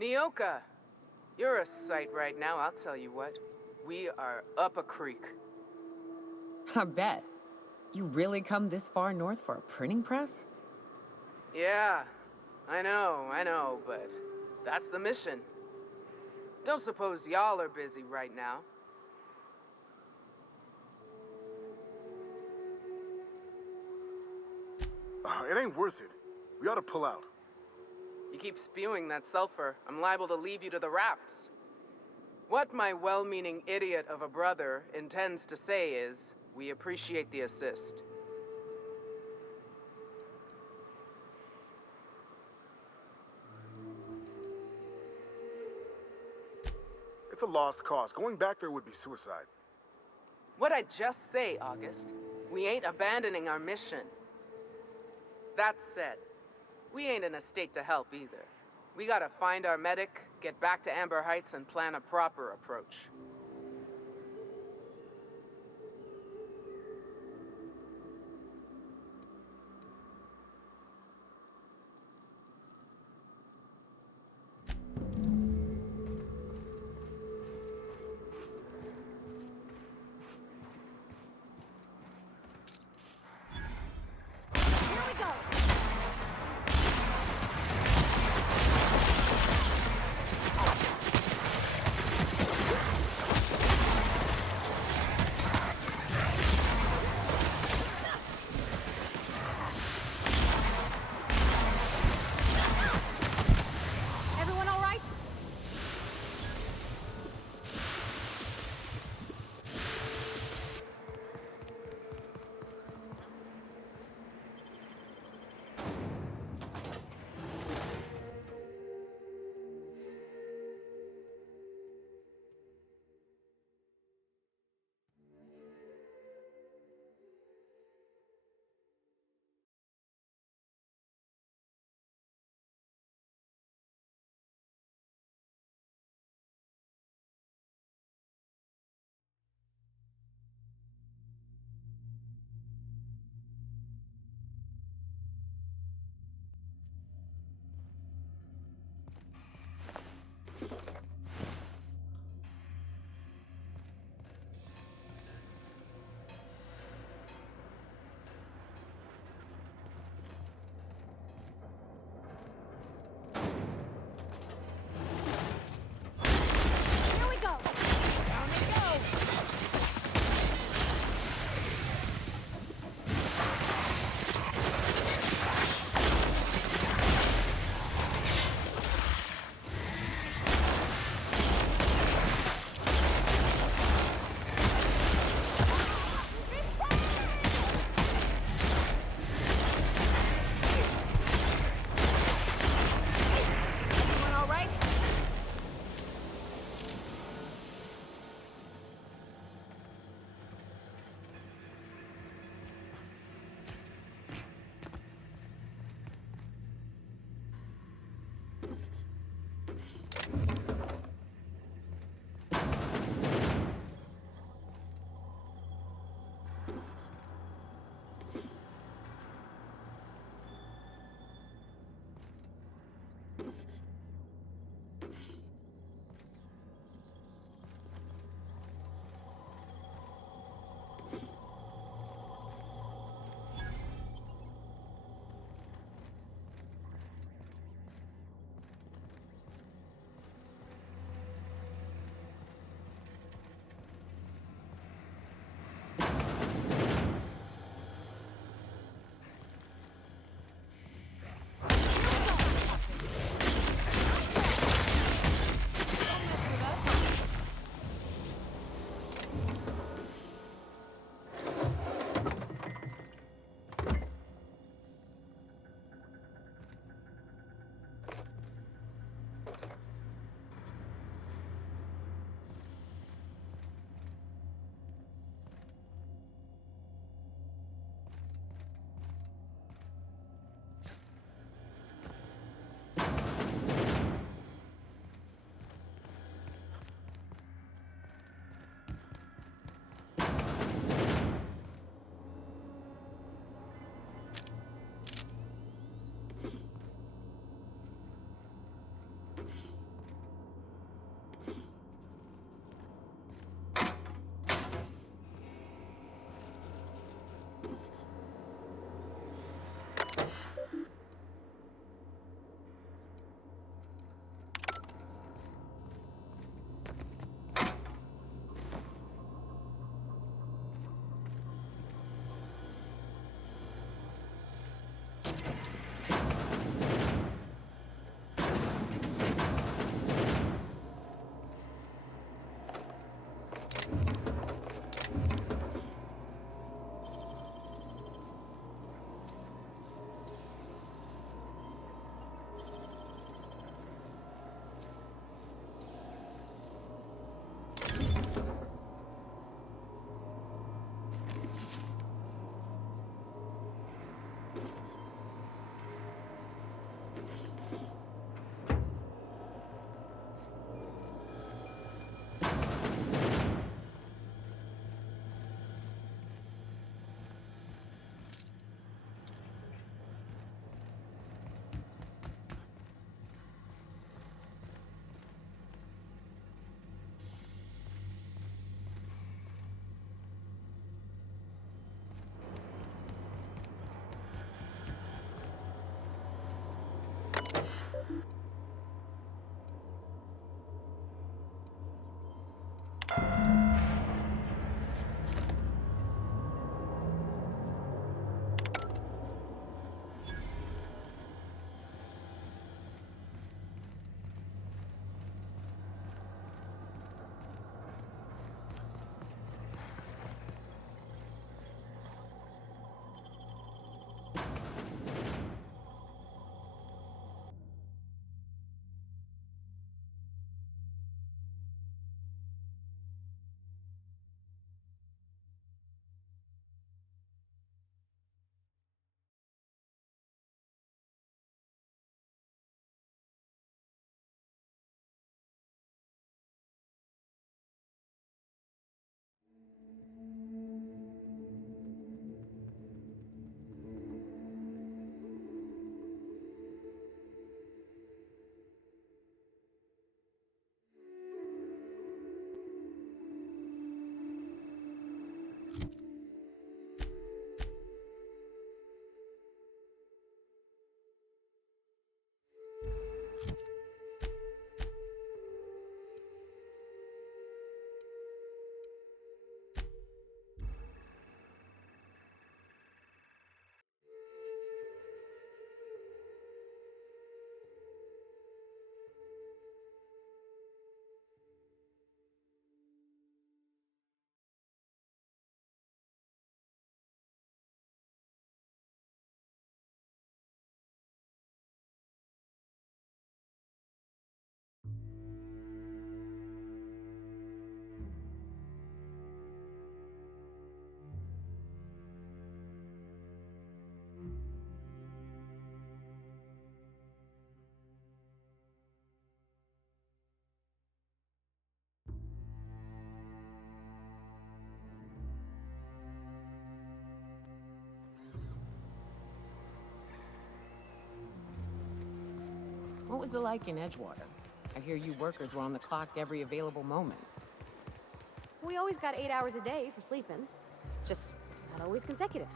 Nyoka, you're a sight right now, I'll tell you what. We are up a creek. I bet. You really come this far north for a printing press? Yeah, I know, but that's the mission. Don't suppose y'all are busy right now. It ain't worth it. We ought to pull out. You keep spewing that sulfur, I'm liable to leave you to the rafts. What my well-meaning idiot of a brother intends to say is, we appreciate the assist. It's a lost cause. Going back there would be suicide. What'd I just say, August? We ain't abandoning our mission. That said, we ain't in a state to help either. We gotta find our medic, get back to Amber Heights, and plan a proper approach. What was it like in Edgewater? I hear you workers were on the clock every available moment. We always got 8 hours a day for sleeping. Just not always consecutive.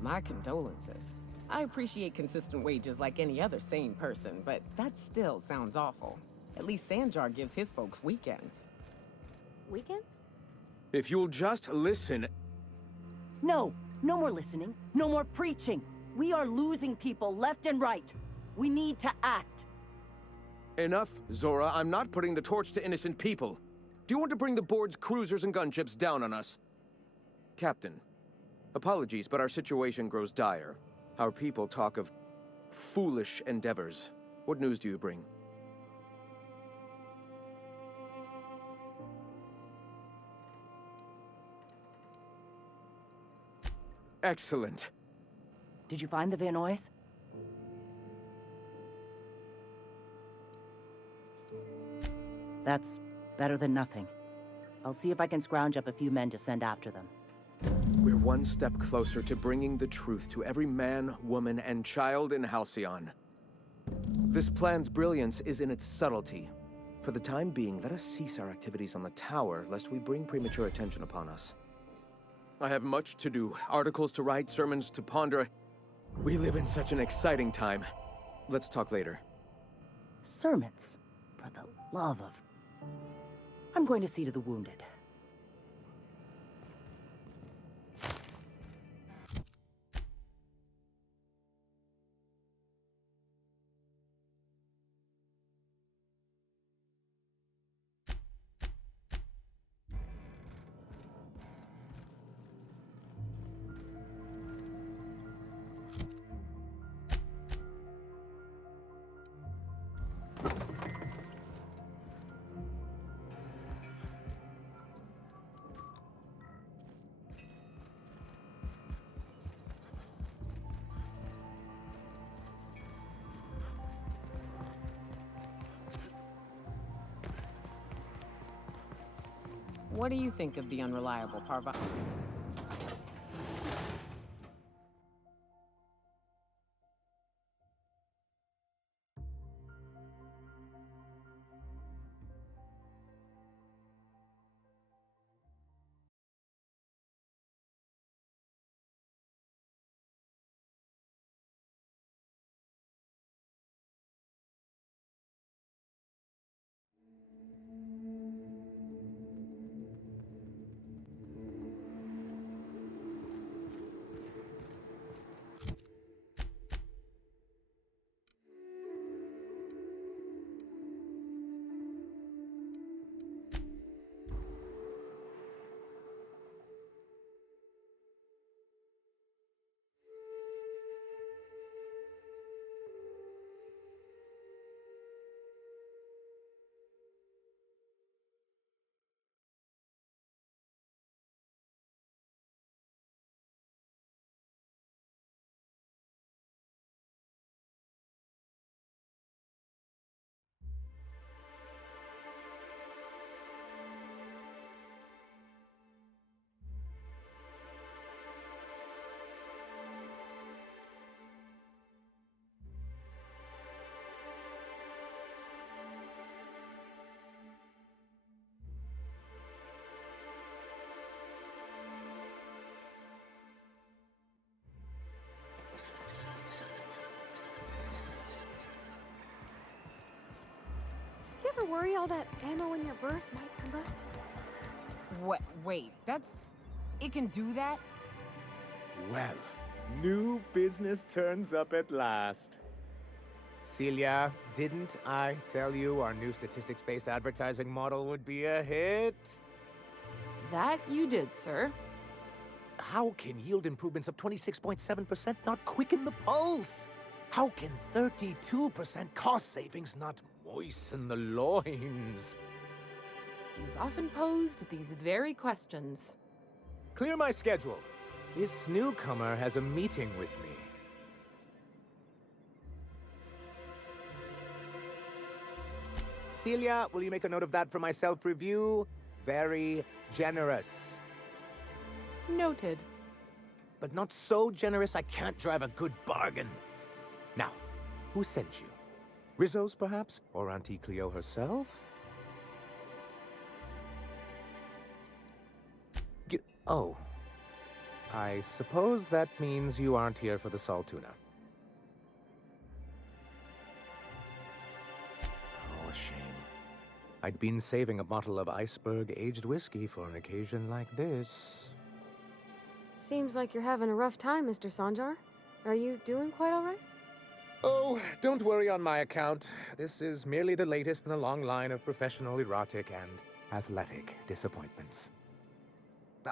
My condolences. I appreciate consistent wages like any other sane person, but that still sounds awful. At least Sanjar gives his folks weekends. Weekends? If you'll just listen... No! No more listening. No more preaching. We are losing people left and right. We need to act. Enough, Zora. I'm not putting the torch to innocent people. Do you want to bring the board's cruisers and gunships down on us? Captain, apologies, but our situation grows dire. Our people talk of foolish endeavors. What news do you bring? Excellent. Did you find the Vanois? That's better than nothing. I'll see if I can scrounge up a few men to send after them. We're one step closer to bringing the truth to every man, woman, and child in Halcyon. This plan's brilliance is in its subtlety. For the time being, let us cease our activities on the tower, lest we bring premature attention upon us. I have much to do, articles to write, sermons to ponder. We live in such an exciting time. Let's talk later. Sermons? For the love of... I'm going to see to the wounded. What do you think of the unreliable Parva? You ever worry all that ammo in your berth might combust? What? Wait, that's... It can do that? Well, new business turns up at last. Celia, didn't I tell you our new statistics-based advertising model would be a hit? That you did, sir. How can yield improvements of 26.7% not quicken the pulse? How can 32% cost savings not moisten the loins? You've often posed these very questions. Clear my schedule. This newcomer has a meeting with me. Celia, will you make a note of that for my self-review? Very generous. Noted. But not so generous I can't drive a good bargain. Now, who sent you? Rizzo's, perhaps? Or Auntie Cleo herself? Oh. I suppose that means you aren't here for the salt tuna. Oh, a shame. I'd been saving a bottle of iceberg-aged whiskey for an occasion like this. Seems like you're having a rough time, Mr. Sanjar. Are you doing quite all right? Oh, don't worry on my account. This is merely the latest in a long line of professional erotic and athletic disappointments.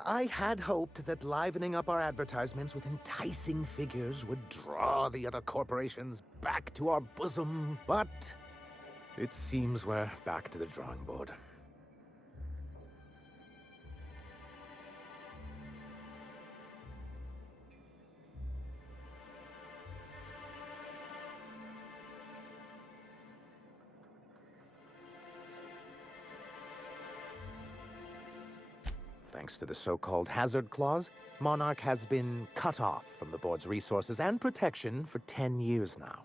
I had hoped that livening up our advertisements with enticing figures would draw the other corporations back to our bosom, but it seems we're back to the drawing board. Thanks to the so-called hazard clause, Monarch has been cut off from the board's resources and protection for 10 years now.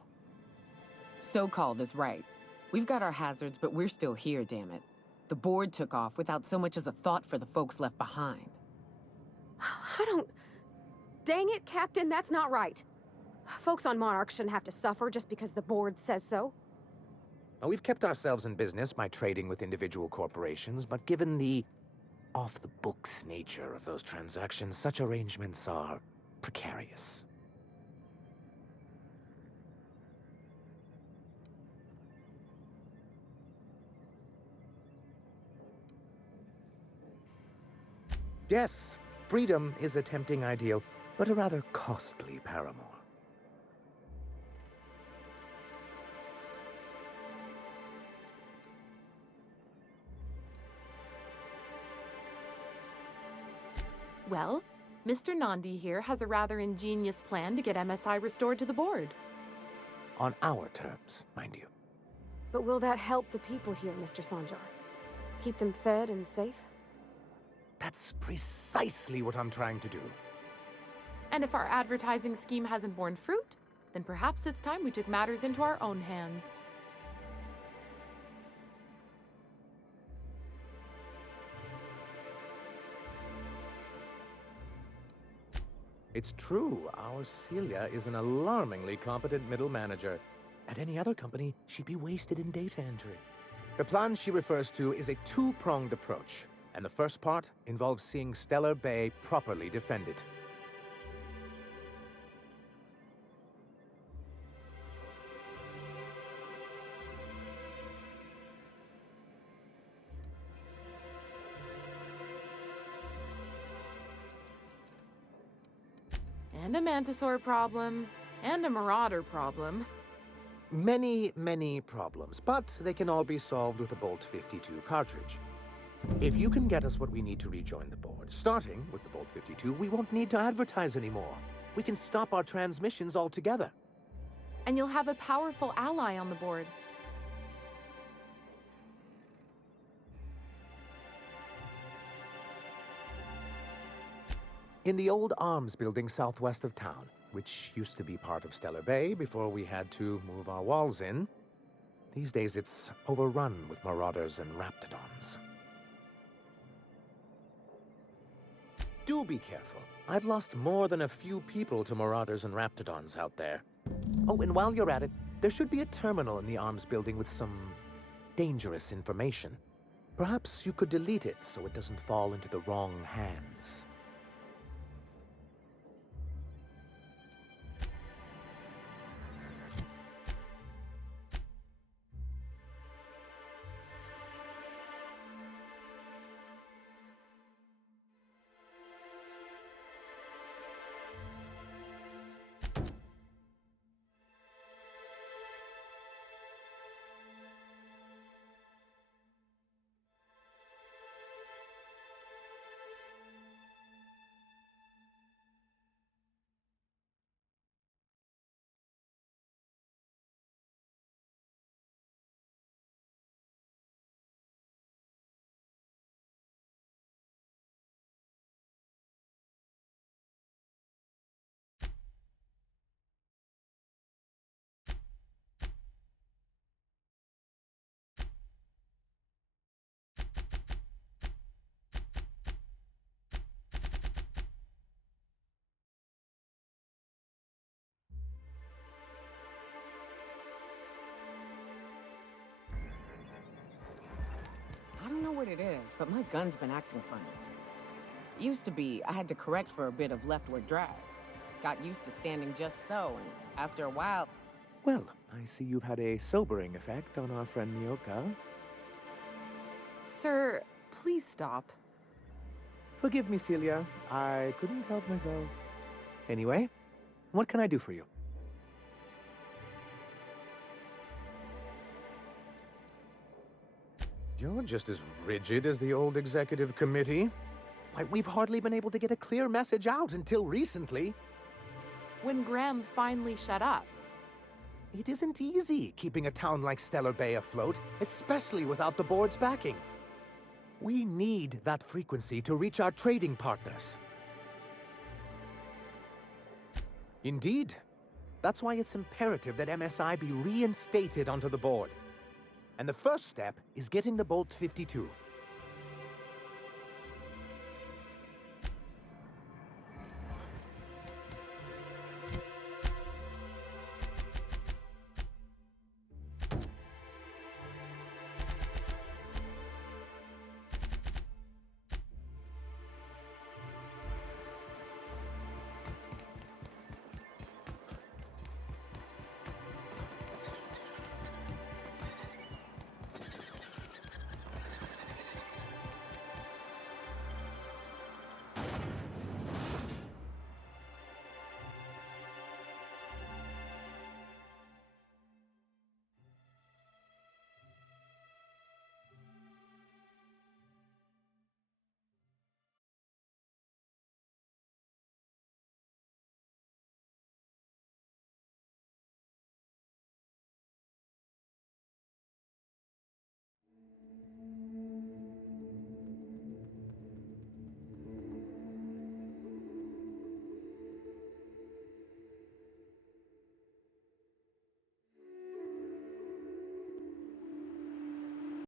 So-called is right. We've got our hazards, but we're still here, damn it. The board took off without so much as a thought for the folks left behind. I don't... Dang it, Captain, that's not right. Folks on Monarch shouldn't have to suffer just because the board says so. Now, we've kept ourselves in business by trading with individual corporations, but given the off-the-books nature of those transactions, such arrangements are precarious. Yes, freedom is a tempting ideal, but a rather costly paramour. Well, Mr. Nandi here has a rather ingenious plan to get MSI restored to the board. On our terms, mind you. But will that help the people here, Mr. Sanjar? Keep them fed and safe? That's precisely what I'm trying to do. And if our advertising scheme hasn't borne fruit, then perhaps it's time we took matters into our own hands. It's true, our Celia is an alarmingly competent middle manager. At any other company, she'd be wasted in data entry. The plan she refers to is a two-pronged approach, and the first part involves seeing Stellar Bay properly defended. And a Mantisaur problem, and a Marauder problem. Many, many problems, but they can all be solved with a Bolt 52 cartridge. If you can get us what we need to rejoin the board, starting with the Bolt 52, we won't need to advertise anymore. We can stop our transmissions altogether. And you'll have a powerful ally on the board. In the old arms building southwest of town, which used to be part of Stellar Bay before we had to move our walls in, these days it's overrun with marauders and raptidons. Do be careful. I've lost more than a few people to marauders and raptidons out there. Oh, and while you're at it, there should be a terminal in the arms building with some dangerous information. Perhaps you could delete it so it doesn't fall into the wrong hands. I don't know what it is, but my gun's been acting funny. Used to be, I had to correct for a bit of leftward drag. Got used to standing just so, and after a while... Well, I see you've had a sobering effect on our friend Nyoka. Sir, please stop. Forgive me, Celia. I couldn't help myself. Anyway, what can I do for you? You're just as rigid as the old executive committee. Why, we've hardly been able to get a clear message out until recently. When Graham finally shut up. It isn't easy keeping a town like Stellar Bay afloat, especially without the board's backing. We need that frequency to reach our trading partners. Indeed. That's why it's imperative that MSI be reinstated onto the board. And the first step is getting the Bolt 52.